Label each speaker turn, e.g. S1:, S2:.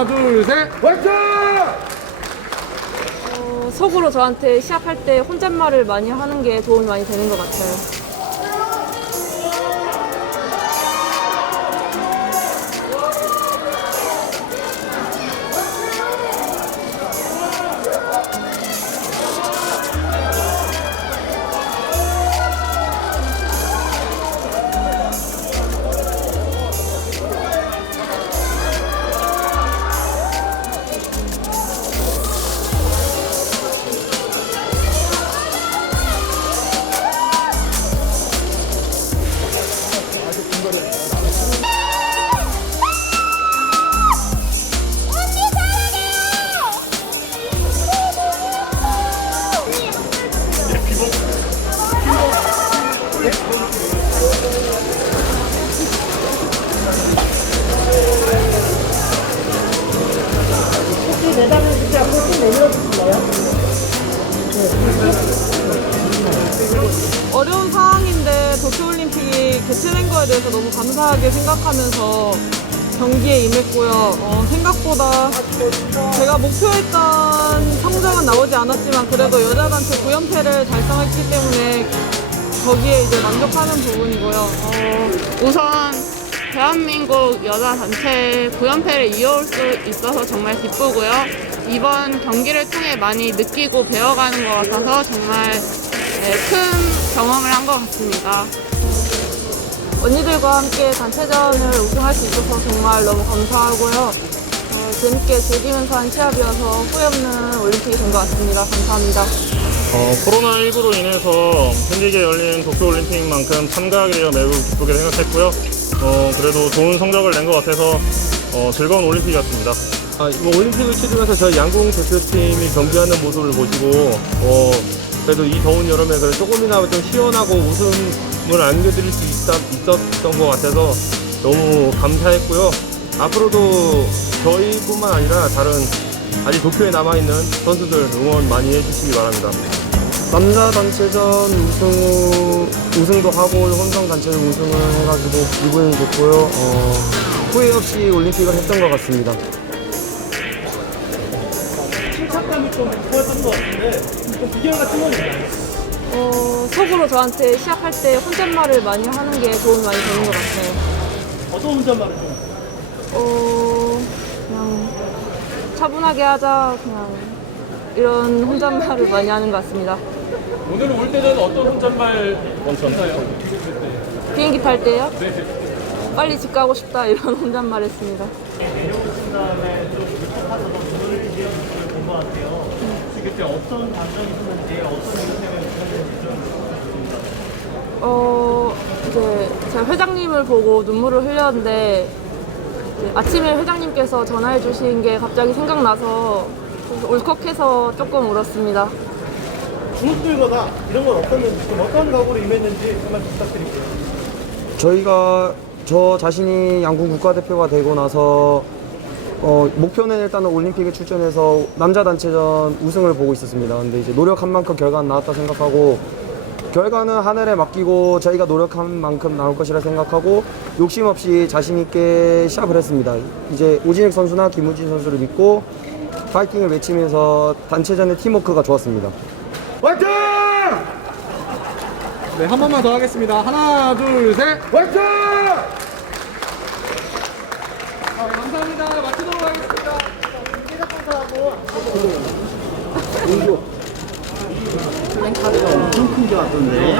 S1: 하나, 둘, 셋. 화이팅!
S2: 어, 속으로 저한테 시합할 때 혼잣말을 많이 하는 게 도움이 많이 되는 것 같아요. 어려운 상황인데 도쿄올림픽이 개최된 거에 대해서 너무 감사하게 생각하면서 경기에 임했고요. 어, 생각보다 제가 목표했던 성적은 나오지 않았지만 그래도 여자 단체 9연패를 달성했기 때문에 거기에 이제 만족하는 부분이고요. 어,
S3: 우선 대한민국 여자 단체 9연패를 이어올 수 있어서 정말 기쁘고요. 이번 경기를 통해 많이 느끼고 배워가는 것 같아서 정말 네, 큰 경험을 한 것 같습니다.
S2: 언니들과 함께 단체전을 우승할 수 있어서 정말 너무 감사하고요. 어, 재밌게 즐기면서 한 시합이어서 후회 없는 올림픽이 된 것 같습니다. 감사합니다.
S4: 어, 코로나19로 인해서 힘들게 열린 도쿄올림픽만큼 참가하게 되어 매우 기쁘게 생각했고요. 어, 그래도 좋은 성적을 낸 것 같아서 어, 즐거운 올림픽이었습니다.
S5: 아, 이번 올림픽을 치르면서 저희 양궁 대표팀이 경기하는 모습을 보시고 어, 그래도 이 더운 여름에 그래 조금이나마 좀 시원하고 웃음을 안겨드릴 수 있다, 있었던 것 같아서 너무 감사했고요. 앞으로도 저희뿐만 아니라 다른 아직 도쿄에 남아있는 선수들 응원 많이 해주시기 바랍니다. 남자 단체전 우승 후, 우승도 하고 혼성 단체전 우승을 해가지고 기분이 좋고요. 어, 후회 없이 올림픽을 했던 것 같습니다.
S2: 어, 속으로 저한테 시합할 때 혼잣말을 많이 하는 게 도움이 많이 되는 것 같아요.
S6: 어떤 혼잣말을 좀
S2: 어, 그냥 차분하게 하자, 그냥 이런 혼잣말을 많이 하는 것 같습니다.
S1: 오늘 올 때는 어떤 혼잣말 원천사요?
S2: 비행기 탈 때요? 빨리 집 가고 싶다 이런 혼잣말 했습니다.
S6: 내려오신 다음에 좀 물컵하서 눈을 지으시는 본것 같아요. 그때 어떤 감정이 있었는지 어떤 이유 때문에 웃었는지 좀
S2: 어, 이제 제가 회장님을 보고 눈물을 흘렸는데 이제 아침에 회장님께서 전화해 주신 게 갑자기 생각나서 울컥해서 조금 울었습니다.
S6: 중국들거나 이런 건 어땠는지 좀 어떤 각오로 임했는지 한번 부탁드릴게요.
S5: 저희가 저 자신이 양궁 국가대표가 되고 나서 어, 목표는 일단은 올림픽에 출전해서 남자 단체전 우승을 보고 있었습니다. 근데 이제 노력한 만큼 결과는 나왔다 생각하고 결과는 하늘에 맡기고 저희가 노력한 만큼 나올 것이라 생각하고 욕심 없이 자신 있게 시합을 했습니다. 이제 오진혁 선수나 김우진 선수를 믿고 파이팅을 외치면서 단체전의 팀워크가 좋았습니다.
S1: 화이팅! 네, 한 번만 더 하겠습니다. 하나, 둘, 셋. 화이팅! 아, 감사합니다. 마치도록 하겠습니다.
S6: 엄청 큰게 왔던데.